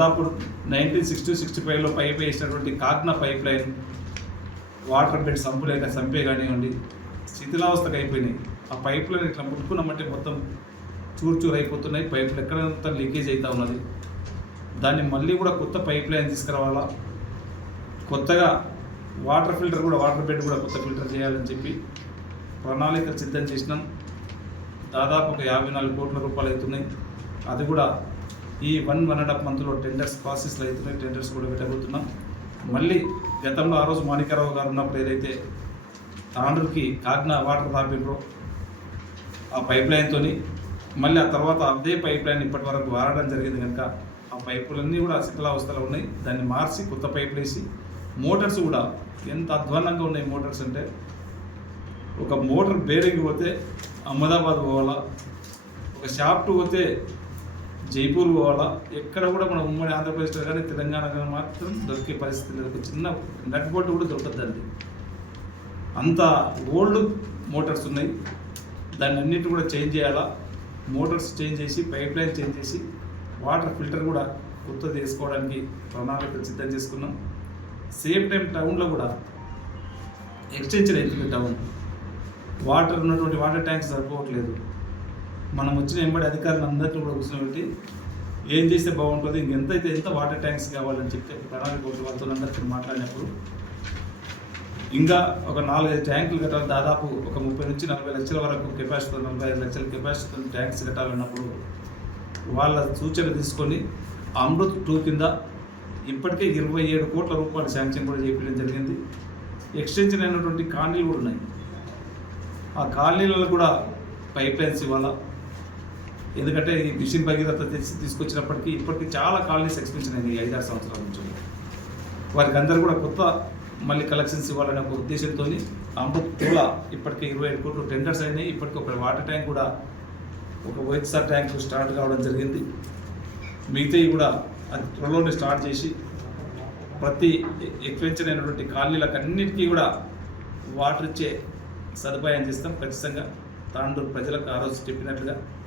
దాదాపు 1960-65లో పైప్ వేసినటువంటి కాగ్నా పైప్ లైన్ వాటర్ బెడ్ సంపే కానివ్వండి శిథిలావస్థకు అయిపోయినాయి. ఆ పైప్ లైన్ ఇట్లా ముట్టుకున్నామంటే మొత్తం చూరు అయిపోతున్నాయి. పైపులు ఎక్కడంతా లీకేజ్ అవుతూ ఉన్నది. దాన్ని మళ్ళీ కూడా కొత్త పైప్ లైన్ తీసుకురావాలా, కొత్తగా వాటర్ బెడ్ కూడా కొత్త ఫిల్టర్ చేయాలని చెప్పి ప్రణాళిక సిద్ధం చేసినాం. దాదాపు ఒక 54 కోట్ల రూపాయలు అవుతున్నాయి. అది కూడా ఈ 1.5 మంత్లో టెండర్స్ ప్రాసెస్లో అవుతున్నాయి. టెండర్స్ కూడా పెట్టబోతున్నాం. మళ్ళీ గతంలో ఆ రోజు మాణిక్యరావు గారు ఉన్నప్పుడు ఏదైతే తాండ్రుకి కాగ్నా వాటర్ తాపిండ్రో ఆ పైప్ లైన్తో మళ్ళీ ఆ తర్వాత అదే పైప్ లైన్ ఇప్పటి వరకు వాడడం జరిగింది కనుక ఆ పైపులన్నీ కూడా శిథిలావస్థలో ఉన్నాయి. దాన్ని మార్చి కొత్త పైపులు వేసి మోటార్స్ కూడా ఎంత అధ్వానంగా ఉన్నాయి. మోటార్స్ అంటే ఒక మోటార్ బేరింగ్ పోతే అహ్మదాబాద్ పోవాలా, ఒక షాఫ్ట్ పోతే జైపూర్ పోవాలా, ఎక్కడ కూడా మన ఉమ్మడి ఆంధ్రప్రదేశ్లో కానీ తెలంగాణలో మాత్రం దొరికే పరిస్థితి లేదు. ఒక చిన్న నట్ బోల్ట్ కూడా దొరకద్దండి. అంత ఓల్డ్ మోటార్స్ ఉన్నాయి. దాన్ని అన్నిటి కూడా చేంజ్ చేయాలా. మోటార్స్ చేంజ్ చేసి పైప్ లైన్ చేంజ్ చేసి వాటర్ ఫిల్టర్ కూడా కొత్తది వేసుకోవడానికి ప్రణాళికలు సిద్ధం చేసుకున్నాం. సేమ్ టైం టౌన్లో కూడా ఎక్స్టెన్షన్ అవుతుంది. టౌన్ వాటర్ ఉన్నటువంటి వాటర్ ట్యాంక్స్ సరిపోవట్లేదు. మనం వచ్చిన ఎంబడి అధికారులు అందరినీ కూడా కూర్చోబెట్టి ఏం చేస్తే బాగుంటుంది, ఎంత వాటర్ ట్యాంక్స్ కావాలని చెప్పి ప్రణాళిక వాళ్ళతో అందరికీ మాట్లాడినప్పుడు ఇంకా ఒక 4-5 ట్యాంకులు కట్టాలి. దాదాపు ఒక 30-40 లక్షల వరకు కెపాసిటీ, 45 లక్షల కెపాసిటీ ట్యాంక్స్ కట్టాలన్నప్పుడు వాళ్ళ సూచన తీసుకొని అమృత్ 2 కింద ఇప్పటికే 27 కోట్ల రూపాయలు శాంక్షన్ కూడా చేయడం జరిగింది. ఎక్స్టెన్షన్ అయినటువంటి కాలనీలు కూడా ఉన్నాయి. ఆ కాలనీలలో కూడా పైప్ లైన్స్ ఇవ్వాలా. ఎందుకంటే ఈ మిషన్ భగీరథ తీసుకొచ్చినప్పటికీ ఇప్పటికీ చాలా కాలనీస్ ఎక్స్టెన్షన్ అయినాయి 5-6 సంవత్సరాల నుంచి. వారికి అందరూ కూడా కొత్త మళ్ళీ కలెక్షన్స్ ఇవ్వాలనే ఒక ఉద్దేశంతో అమృత్ కూడా ఇప్పటికే 27 కోట్లు టెండర్స్ అయినాయి. ఇప్పటికీ ఒక వాటర్ ట్యాంక్ కూడా, ఒక వైఎస్ఆర్ ట్యాంక్ స్టార్ట్ కావడం జరిగింది. మిగతాయి కూడా అది త్వరలోనే స్టార్ట్ చేసి ప్రతి ఎక్స్టెన్షన్ అయినటువంటి కాలనీలకు అన్నిటికీ కూడా వాటర్ ఇచ్చే సదుపాయం చేస్తాం ఖచ్చితంగా. తాండూరు ప్రజలకు ఆ రోజు చెప్పినట్లుగా